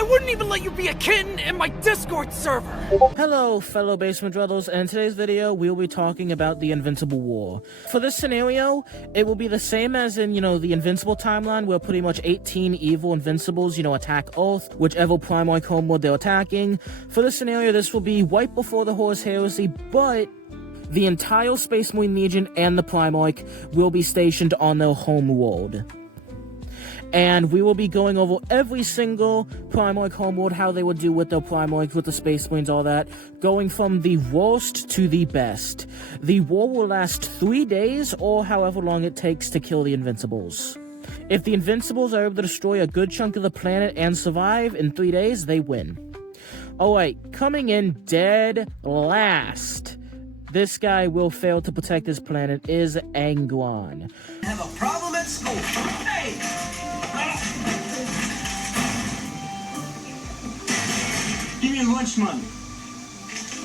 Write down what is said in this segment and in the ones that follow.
I wouldn't even let you be a kitten in my Discord server! Hello, fellow basement dwellers, and in today's video, we'll be talking about the Invincible War. For this scenario, it will be the same as in, the Invincible timeline, where pretty much 18 evil Invincibles, attack Earth, whichever Primarch homeworld they're attacking. For this scenario, this will be right before the Horus Heresy, but the entire Space Marine Legion and the Primarch will be stationed on their homeworld. And we will be going over every single Primarch homeworld, how they would do with their Primarchs, with the Space Marines, all that, going from the worst to the best. The war will last 3 days, or however long it takes to kill the Invincibles. If the Invincibles are able to destroy a good chunk of the planet and survive in 3 days, they win. Alright, coming in dead last, this guy will fail to protect his planet, is Angron. Have a problem at school. Hey! Give me lunch money.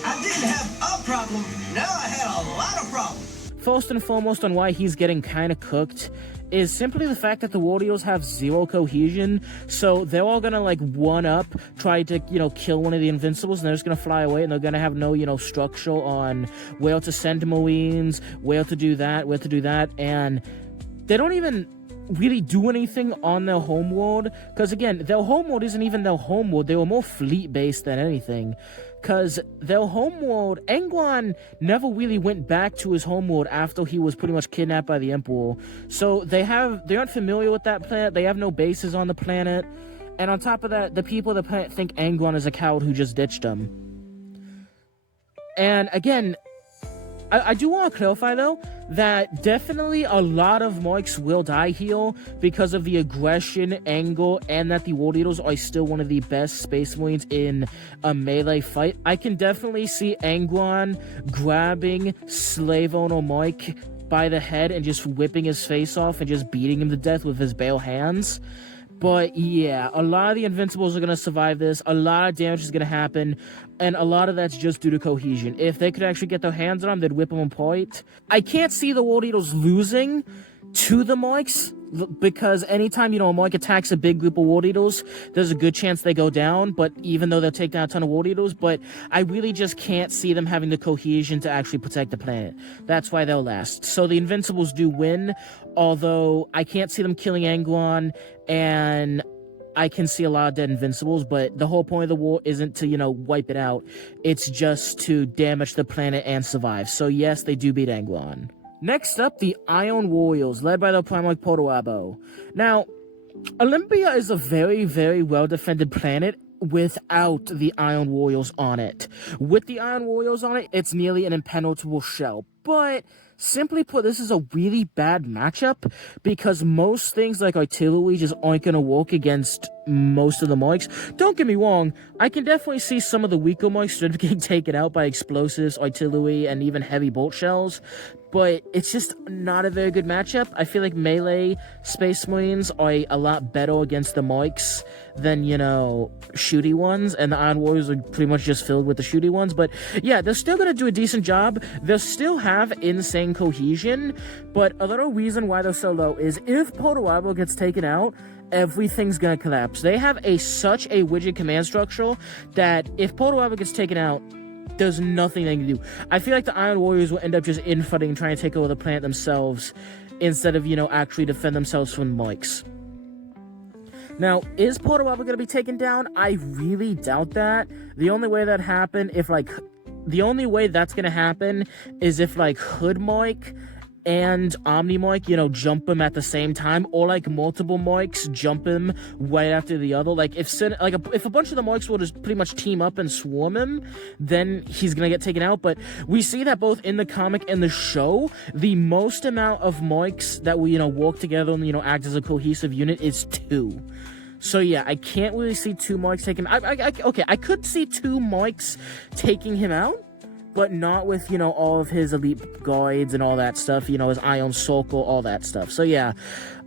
I didn't have a problem. Now I had a lot of problems. First and foremost on why he's getting kind of cooked is simply the fact that the Warriors have zero cohesion, so they're all gonna one up, try to, kill one of the Invincibles, and they're just gonna fly away, and they're gonna have no, structure on where to send Marines, where to do that, and they don't even really do anything on their homeworld, because again, their homeworld isn't even their homeworld. They were more fleet-based than anything, because their homeworld, Angron never really went back to his homeworld after he was pretty much kidnapped by the Emperor, so they aren't familiar with that planet, they have no bases on the planet, and on top of that, the people of the planet think Angron is a coward who just ditched them. And again, I do want to clarify, though, that definitely a lot of Marks will die here because of the aggression, anger, and that the War Eaters are still one of the best Space Marines in a melee fight. I can definitely see Angron grabbing Slave Owner Mike by the head and just whipping his face off and just beating him to death with his bare hands. But yeah, a lot of the Invincibles are going to survive this, a lot of damage is going to happen, and a lot of that's just due to cohesion. If they could actually get their hands on them, they'd whip them apart. I can't see the War Eaters losing to the Marks, because anytime, a Mark attacks a big group of War Eaters, there's a good chance they go down, but even though they'll take down a ton of War Eaters, but I really just can't see them having the cohesion to actually protect the planet. That's why they'll last. So the Invincibles do win, although I can't see them killing Angron, and I can see a lot of dead Invincibles, but the whole point of the war isn't to, wipe it out. It's just to damage the planet and survive. So yes, they do beat Angron. Next up, the Iron Warriors, led by the Primarch Portoabo. Now, Olympia is a very, very well-defended planet without the Iron Warriors on it. With the Iron Warriors on it, it's nearly an impenetrable shell. But, simply put, this is a really bad matchup, because most things like artillery just aren't going to work against most of the Marks. Don't get me wrong, I can definitely see some of the weaker Marks getting taken out by explosives, artillery, and even heavy bolt shells, but it's just not a very good matchup. I feel like melee Space Marines are a lot better against the Marks than, shooty ones, and the Iron Warriors are pretty much just filled with the shooty ones, but yeah, they're still going to do a decent job. They'll still have insane cohesion, but another reason why they're so low is if Portoabo gets taken out, everything's gonna collapse. They have such a rigid command structure that if Portoabo gets taken out, there's nothing they can do. I feel like the Iron Warriors will end up just infighting and trying to take over the planet themselves instead of, actually defend themselves from Marks. Now, is Portoabo gonna be taken down? I really doubt that. The only way that's gonna happen is if, Hood Mark and Omni Mark, jump him at the same time, or multiple Marks jump him right after the other. If a bunch of the Marks will just pretty much team up and swarm him, then he's gonna get taken out. But we see that both in the comic and the show, the most amount of Marks that will, work together and, act as a cohesive unit is 2. So yeah, I can't really see 2 Marks taking him. Okay, I could see 2 Marks taking him out, but not with, all of his elite guards and all that stuff, his Iron Circle, all that stuff. So yeah,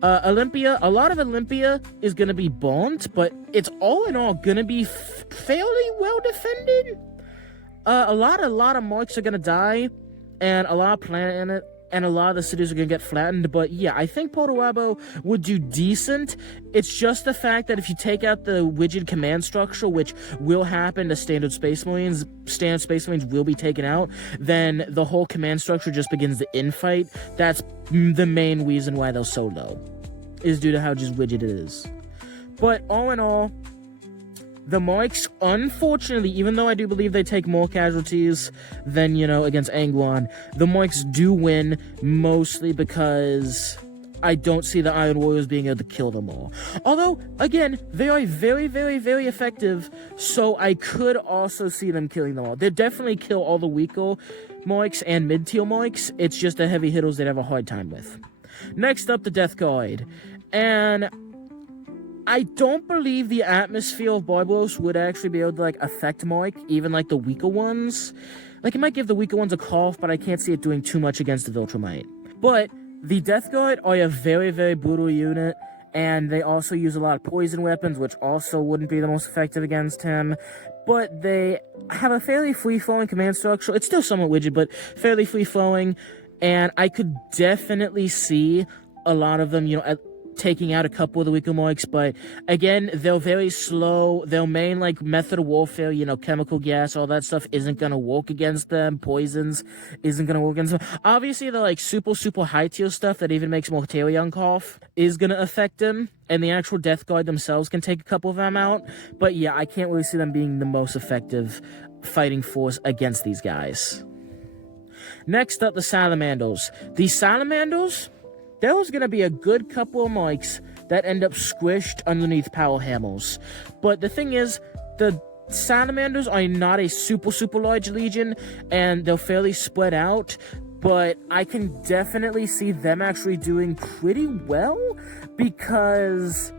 Olympia, a lot of Olympia is going to be burnt, but it's all in all going to be fairly well defended. A lot of Marks are going to die, and a lot of planet in it. and a lot of the cities are going to get flattened. But yeah, I think Porto would do decent. It's just the fact that if you take out the widget command structure, which will happen to standard Space Marines will be taken out, then the whole command structure just begins the infight. That's the main reason why they're so low, is due to how just widget it is. But all in all, the Marks, unfortunately, even though I do believe they take more casualties than, against Angron, the Marks do win, mostly because I don't see the Iron Warriors being able to kill them all. Although, again, they are very, very, very effective, so I could also see them killing them all. They'd definitely kill all the weaker Marks and mid-tier Marks. It's just the heavy hitters they'd have a hard time with. Next up, the Death Guard. And I don't believe the atmosphere of Barbaros would actually be able to, affect Mark, even, the weaker ones. It might give the weaker ones a cough, but I can't see it doing too much against the Ultramite. But the Death Guard are a very, very brutal unit, and they also use a lot of poison weapons, which also wouldn't be the most effective against him. But they have a fairly free-flowing command structure. It's still somewhat rigid, but fairly free-flowing, and I could definitely see a lot of them, taking out a couple of the weaker Marks, but again, they're very slow. Their main, method of warfare, chemical gas, all that stuff isn't gonna work against them. Poisons isn't gonna work against them. Obviously, the, super, super high-tier stuff that even makes Mortarion cough is gonna affect them, and the actual Death Guard themselves can take a couple of them out, but yeah, I can't really see them being the most effective fighting force against these guys. Next up, the Salamanders. The Salamanders, there was going to be a good couple of Marks that end up squished underneath Power Hammers. But the thing is, the Salamanders are not a super, super large legion, and they're fairly spread out. But I can definitely see them actually doing pretty well, because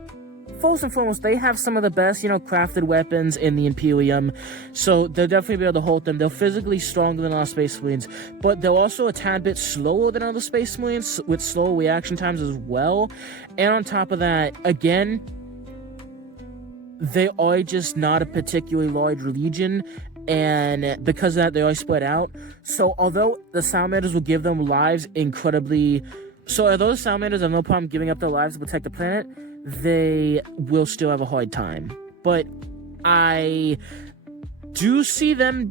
first and foremost, they have some of the best, crafted weapons in the Imperium, so they'll definitely be able to hold them. They're physically stronger than other Space Marines, but they're also a tad bit slower than other Space Marines, with slower reaction times as well. And on top of that, again, they are just not a particularly large legion, and because of that, they are spread out. So although the Salamanders will give them lives although the Salamanders have no problem giving up their lives to protect the planet, they will still have a hard time. But I do see them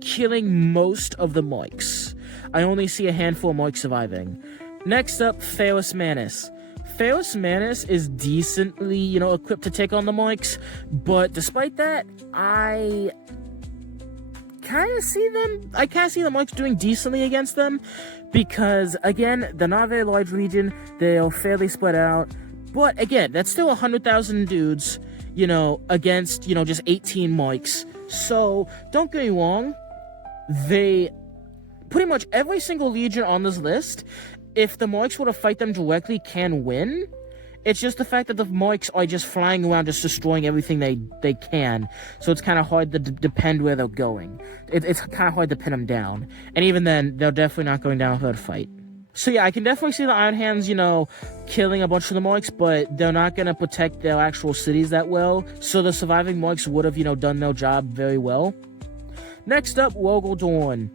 killing most of the Marks. I only see a handful of Marks surviving. Next up, Ferris Manus. Ferris Manus is decently, equipped to take on the Marks, but despite that, I kind of see the Marks doing decently against them, because, again, they're not a very large legion, they're fairly spread out. But again, that's still 100,000 dudes, against, just 18 Marks. So, don't get me wrong, pretty much every single legion on this list, if the Marks were to fight them directly, can win. It's just the fact that the Marks are just flying around, just destroying everything they can. So it's kind of hard to depend where they're going. It's kind of hard to pin them down. And even then, they're definitely not going down without a fight. So yeah, I can definitely see the Iron Hands, killing a bunch of the Marks, but they're not going to protect their actual cities that well. So the surviving Marks would have, done their job very well. Next up, Rogel Dorn,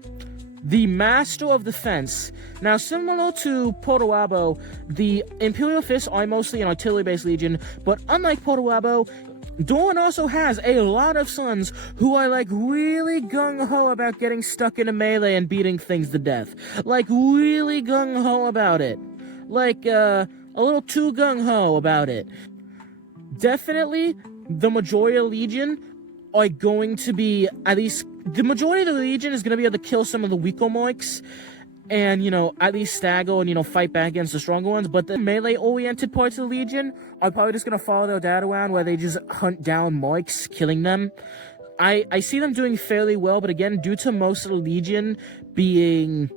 the Master of Defense. Now, similar to Porto, the Imperial Fists are mostly an artillery-based legion, but unlike Porto, Dorn also has a lot of sons who are, really gung-ho about getting stuck in a melee and beating things to death. Really gung-ho about it. A little too gung-ho about it. Definitely, the majority of the Legion are going to be, at least, the majority of the Legion is going to be able to kill some of the weaker Marks, and, at least stagger and, fight back against the stronger ones. But the melee-oriented parts of the Legion are probably just going to follow their dad around, where they just hunt down Marks, killing them. I see them doing fairly well, but again, due to most of the Legion being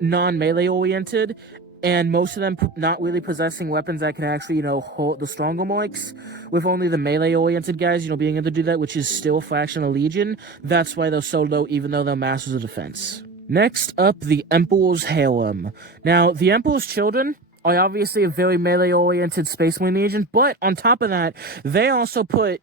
non-melee-oriented, and most of them not really possessing weapons that can actually, hold the stronger Marks, with only the melee-oriented guys, being able to do that, which is still a fraction of the Legion, that's why they're so low, even though they're masters of defense. Next up, the Emperor's Harem. Now, the Emperor's Children are obviously a very melee-oriented Space Marine Legion, but on top of that, they also put,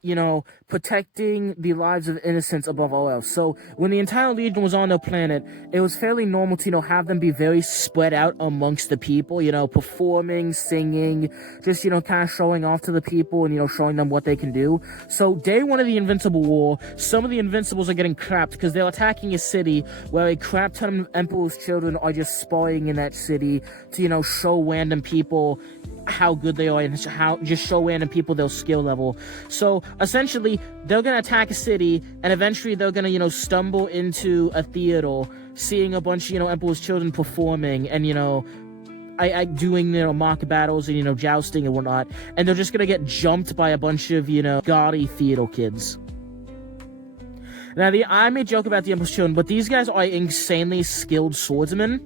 protecting the lives of innocents above all else. So when the entire Legion was on their planet, it was fairly normal to, have them be very spread out amongst the people, performing, singing, just, kind of showing off to the people and, showing them what they can do. So day one of the Invincible War, some of the Invincibles are getting crapped because they're attacking a city where a crap ton of Emperor's children are just spying in that city to, show random people how good they are and just show random people their skill level. So essentially they're gonna attack a city and eventually they're gonna stumble into a theater, seeing a bunch of Emperor's children performing and doing mock battles and jousting and whatnot, and they're just gonna get jumped by a bunch of gaudy theater kids. Now I may joke about the Emperor's children, but these guys are insanely skilled swordsmen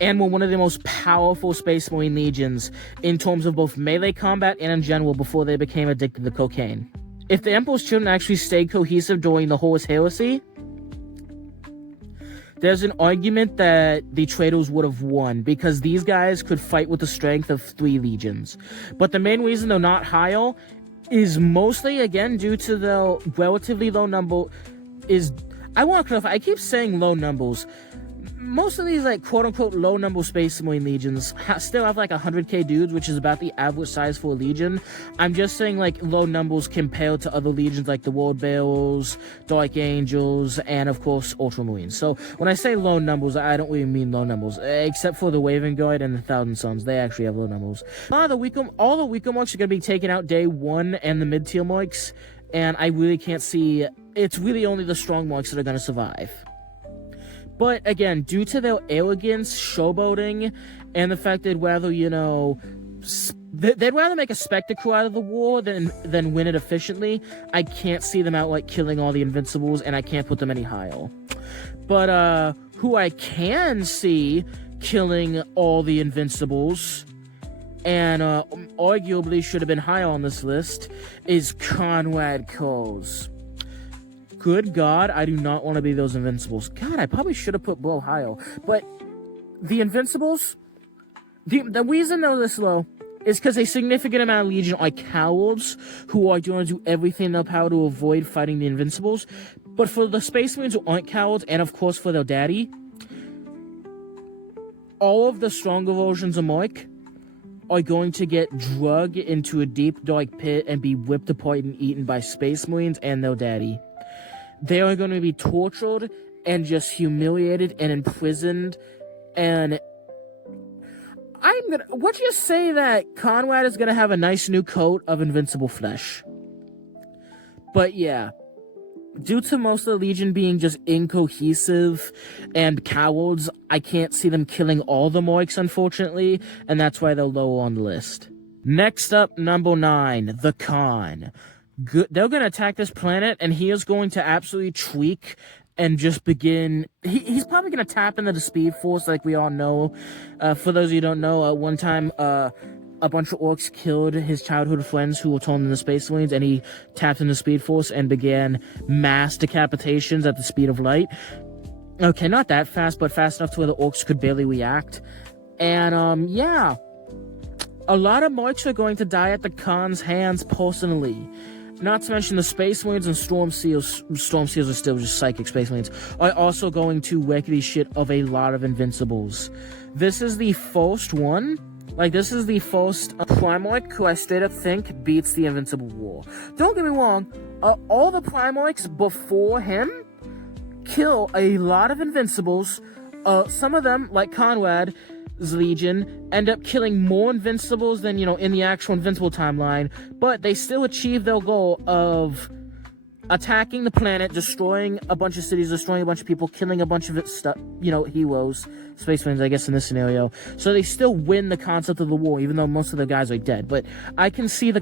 and were one of the most powerful Space Marine legions in terms of both melee combat and in general before they became addicted to cocaine. If the Emperor's children actually stayed cohesive during the Horus Heresy, there's an argument that the Traitors would have won because these guys could fight with the strength of 3 legions. But the main reason they're not higher is mostly, again, due to the relatively low number I want to clarify, I keep saying low numbers. Most of these, quote-unquote, low-number Space Marine legions still have, 100k dudes, which is about the average size for a legion. I'm just saying, low numbers compared to other legions like the World Bearers, Dark Angels, and, of course, Ultramarines. So, when I say low numbers, I don't really mean low numbers, except for the Wailing Guard and the Thousand Suns. They actually have low numbers. All the weaker marks are going to be taken out day 1 and the mid-tier marks, and I really can't see... It's really only the strong marks that are going to survive. But again, due to their arrogance, showboating, and the fact they'd rather, they'd rather make a spectacle out of the war than win it efficiently, I can't see them out, killing all the Invincibles, and I can't put them any higher. But, who I can see killing all the Invincibles, and, arguably should have been higher on this list, is Conrad Coles. Good God, I do not want to be those Invincibles. God, I probably should have put Blow higher. But the Invincibles, the reason they're this low is because a significant amount of Legion are cowards who are going to do everything in their power to avoid fighting the Invincibles. But for the Space Marines who aren't cowards, and of course for their daddy, all of the stronger versions of Mike are going to get drugged into a deep, dark pit and be whipped apart and eaten by Space Marines and their daddy. They are going to be tortured and just humiliated and imprisoned, and would you say that Conrad is gonna have a nice new coat of invincible flesh? But yeah, due to most of the Legion being just incohesive and cowards, I can't see them killing all the Moiks, unfortunately, and that's why they're lower on the list. Next up, number 9, the Khan. They're going to attack this planet, and he is going to absolutely tweak and just begin... He's probably going to tap into the Speed Force, like we all know. For those of you who don't know, one time, a bunch of orcs killed his childhood friends who were torn in the Space Marines, and he tapped into the Speed Force and began mass decapitations at the speed of light. Okay, not that fast, but fast enough to where the orcs could barely react. And, yeah. A lot of Moiks are going to die at the Khan's hands personally. Not to mention the Space Marines and Storm Seals are still just psychic Space Marines, are also going to wreck the shit of a lot of Invincibles. This is the first one. This is the first Primarch who I straight up think beats the Invincible War. Don't get me wrong, all the Primarchs before him kill a lot of Invincibles. Some of them, like Conrad's Legion, end up killing more Invincibles than, in the actual Invincible timeline, but they still achieve their goal of attacking the planet, destroying a bunch of cities, destroying a bunch of people, killing a bunch of heroes, Space Marines, I guess, in this scenario. So they still win the concept of the war, even though most of the guys are dead. But I could see the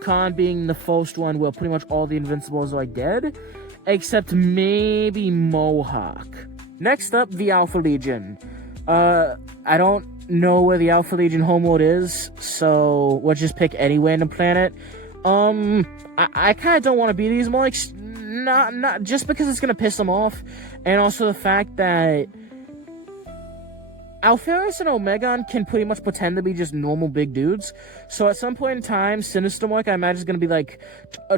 Khan being the first one where pretty much all the Invincibles are dead, except maybe Mohawk. Next up, the Alpha Legion. I don't know where the Alpha Legion homeworld is, so let's just pick any random planet. I kind of don't want to be these Moiks, not just because it's gonna piss them off, and also the fact that Ferris and Omegon can pretty much pretend to be just normal big dudes. So at some point in time, Sinister Mark, I imagine, is going to be like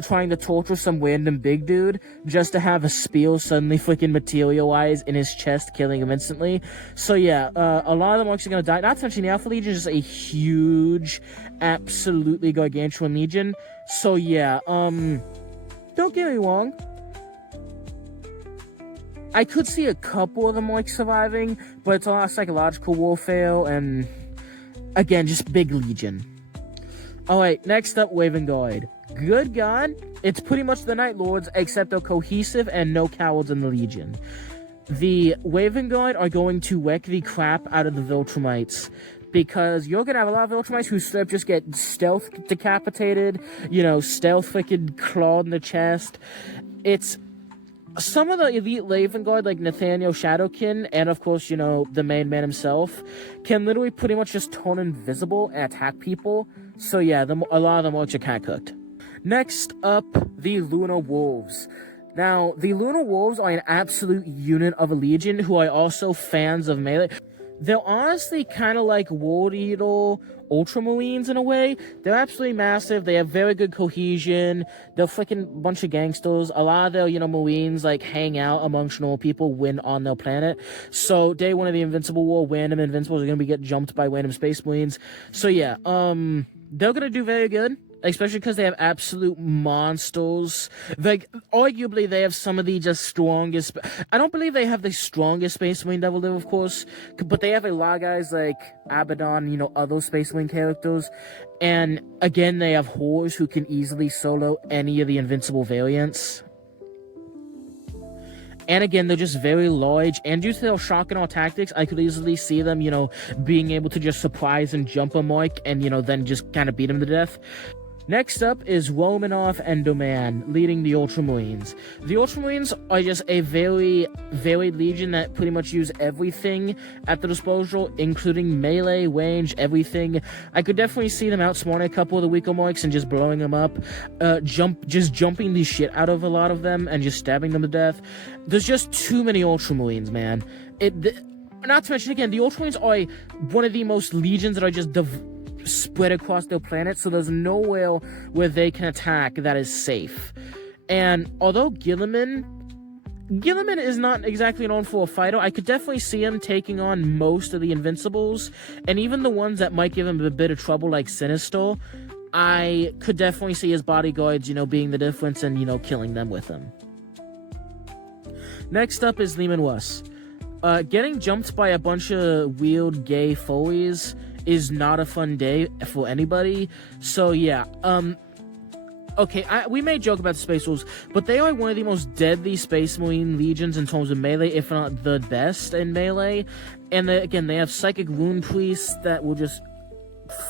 trying to torture some random big dude just to have a spear suddenly freaking materialize in his chest, killing him instantly. So yeah, a lot of the Marks are going to die. Not to mention the Alpha Legion is just a huge, absolutely gargantuan legion. So yeah, don't get me wrong. I could see a couple of them like surviving, but it's a lot of psychological warfare and, again, just big legion. Alright, next up, Wailing Guard. Good God, it's pretty much the Night Lords, except they're cohesive and no cowards in the legion. The Wailing Guard are going to wreck the crap out of the Ultramarines, because you're gonna have a lot of Ultramarines who straight up just get stealth decapitated, stealth freaking clawed in the chest. It's... Some of the elite Wailing Guard, like Nathaniel Shadowkin, and of course, the main man himself, can literally pretty much just turn invisible and attack people. So yeah, a lot of them are kind of cooked. Next up, the Lunar Wolves. Now, the Lunar Wolves are an absolute unit of a legion who are also fans of melee. They're honestly kind of like World Eater Ultramarines in a way. They're absolutely massive. They have very good cohesion. They're freaking bunch of gangsters. A lot of their, Marines, hang out amongst normal people when on their planet. So, day one of the Invincible War, random Invincibles are going to get jumped by random Space Marines. So, yeah, they're going to do very good. Especially because they have absolute monsters. Arguably, they have some of the just strongest... I don't believe they have the strongest Space Marine Devil Live, of course. But they have a lot of guys like Abaddon, other Space Marine characters. And, again, they have Whores who can easily solo any of the Invincible variants. And again, they're just very large, and due to their shock and awe tactics, I could easily see them, being able to just surprise and jump a mark, and, then just kind of beat him to death. Next up is Romanov and Doman, leading the Ultramarines. The Ultramarines are just a very varied legion that pretty much use everything at their disposal, including melee, range, everything. I could definitely see them outsmarting a couple of the weaker marks and just blowing them up, jumping the shit out of a lot of them and just stabbing them to death. There's just too many Ultramarines, man. Not to mention, again, the Ultramarines are one of the most legions that are just spread across their planet, so there's nowhere where they can attack that is safe. And although Gilliman is not exactly known for a fighter, I could definitely see him taking on most of the Invincibles, and even the ones that might give him a bit of trouble, like Sinister. I could definitely see his bodyguards, being the difference and, killing them with him. Next up is Lehman Russ. Getting jumped by a bunch of weird gay foes is not a fun day for anybody. So yeah, okay, we may joke about the Space Wolves, but they are one of the most deadly Space Marine legions in terms of melee, if not the best in melee. And again, they have Psychic Rune Priests that will just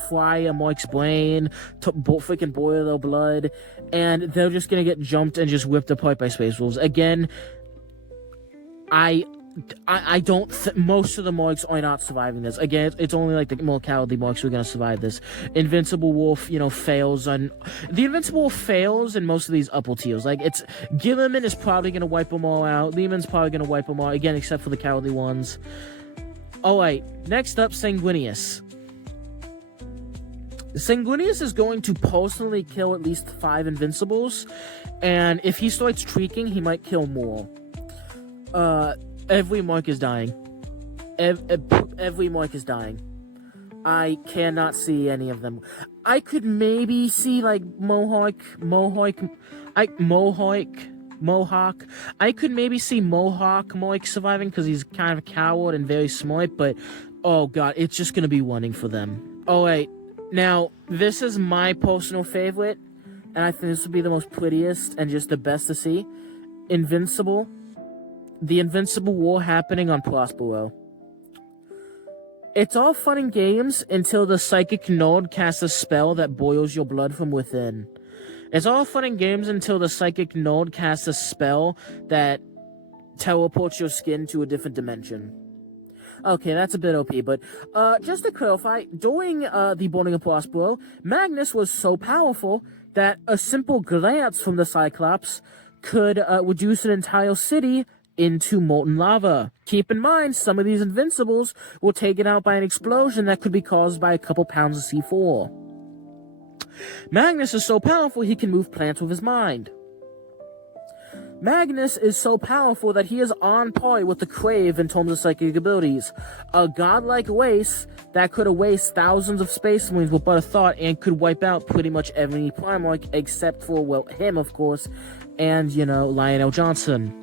fry a Mark's brain, freaking boil their blood, and they're just gonna get jumped and just whipped apart by Space Wolves. Again, I don't most of the Marks are not surviving this. Again, it's only like the more cowardly Marks who are going to survive this. Invincible Wolf, fails on... The Invincible Wolf fails in most of these upper tiers. Gilliman is probably going to wipe them all out. Lehman's probably going to wipe them all, again, except for the cowardly ones. Alright, next up, Sanguinius. Sanguinius is going to personally kill at least 5 Invincibles, and if he starts tweaking, he might kill more. Every Mark is dying. Every Mark is dying. I cannot see any of them. I could maybe see, Mohawk. I could maybe see Mohawk Mark surviving because he's kind of a coward and very smart, but, oh god, it's just gonna be running for them. Alright, now, this is my personal favorite, and I think this would be the most prettiest and just the best to see. Invincible. The Invincible War happening on Prospero. It's all fun and games until the Psychic Node casts a spell that boils your blood from within. It's all fun and games until the Psychic Node casts a spell that teleports your skin to a different dimension. Okay, that's a bit OP, but just to clarify, during the boarding of Prospero, Magnus was so powerful that a simple glance from the Cyclops could reduce an entire city into molten lava. Keep in mind, some of these invincibles were taken out by an explosion that could be caused by a couple pounds of C4. Magnus is so powerful he can move plants with his mind. Magnus is so powerful that he is on par with the Crave in terms of psychic abilities. A godlike race that could erase thousands of Space Marines with but a thought and could wipe out pretty much every Primarch except for, well, him, of course, and, you know, Lionel Johnson.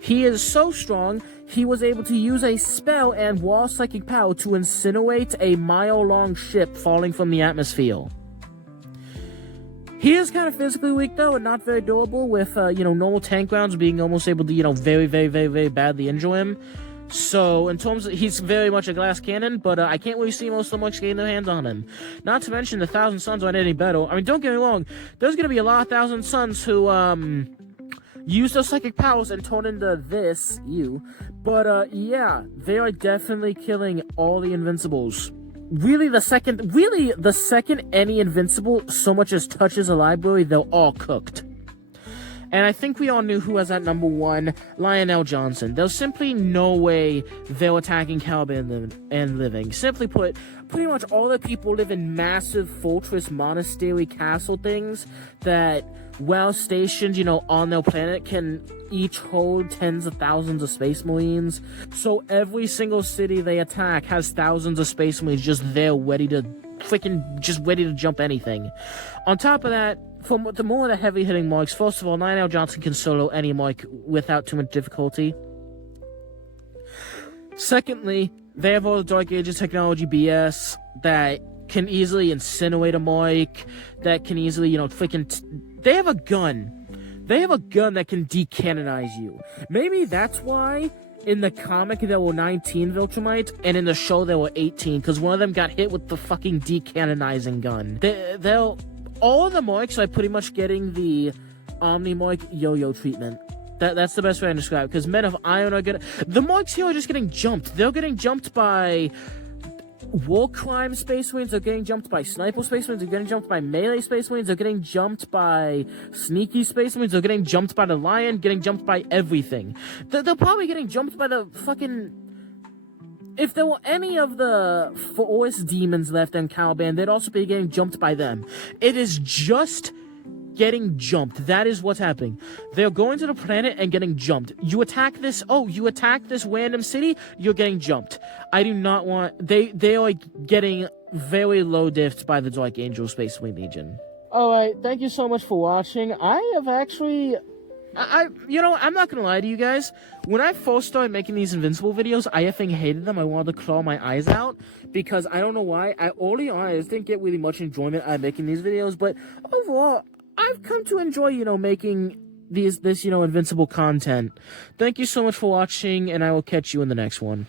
He is so strong, he was able to use a spell and raw psychic power to incinerate a mile-long ship falling from the atmosphere. He is kind of physically weak, though, and not very durable, with, normal tank rounds being almost able to, very, very, very, very badly injure him. So, in terms of, he's very much a glass cannon, but I can't really see most of the Marks getting their hands on him. Not to mention the Thousand Suns aren't any better. I mean, don't get me wrong, there's gonna be a lot of Thousand Suns who, use those psychic powers and turn into this, but, yeah, they are definitely killing all the Invincibles. Really, the second any Invincible so much as touches a library, they're all cooked. And I think we all knew who was at number 1, Lionel Johnson. There's simply no way they're attacking Caliban and living. Simply put, pretty much all the people live in massive fortress, monastery, castle things that, while stationed, on their planet, can each hold tens of thousands of Space Marines. So every single city they attack has thousands of Space Marines just there ready to jump anything. On top of that, for the more the heavy-hitting marks, first of all, Lionel Johnson can solo any mark without too much difficulty. Secondly, they have all the Dark Ages technology BS that can easily incinerate a mark, that can easily, they have a gun. They have a gun that can decanonize you. Maybe that's why in the comic there were 19 Ultramarines, and in the show there were 18, because one of them got hit with the fucking decanonizing gun. All of the marks are pretty much getting the Omni-Mark yo-yo treatment. That's the best way to describe it, because Men of Iron are getting... The marks here are just getting jumped. They're getting jumped by War Crime Space Marines, they're getting jumped by Sniper Space Marines, they're getting jumped by Melee Space Marines, they're getting jumped by Sneaky Space Marines, they're getting jumped by the Lion, getting jumped by everything. They're probably getting jumped by the fucking... If there were any of the Forest Demons left in Caliban, they'd also be getting jumped by them. It is just getting jumped. That is what's happening. They're going to the planet and getting jumped. You attack this random city, you're getting jumped. I do not want... They are getting very low diffs by the Dark Angel Space Marine Legion. Alright, thank you so much for watching. I have actually... I'm not gonna lie to you guys. When I first started making these Invincible videos, I effing hated them. I wanted to claw my eyes out, because I don't know why. Early on, I just didn't get really much enjoyment out of making these videos, but overall, I've come to enjoy, making this, Invincible content. Thank you so much for watching, and I will catch you in the next one.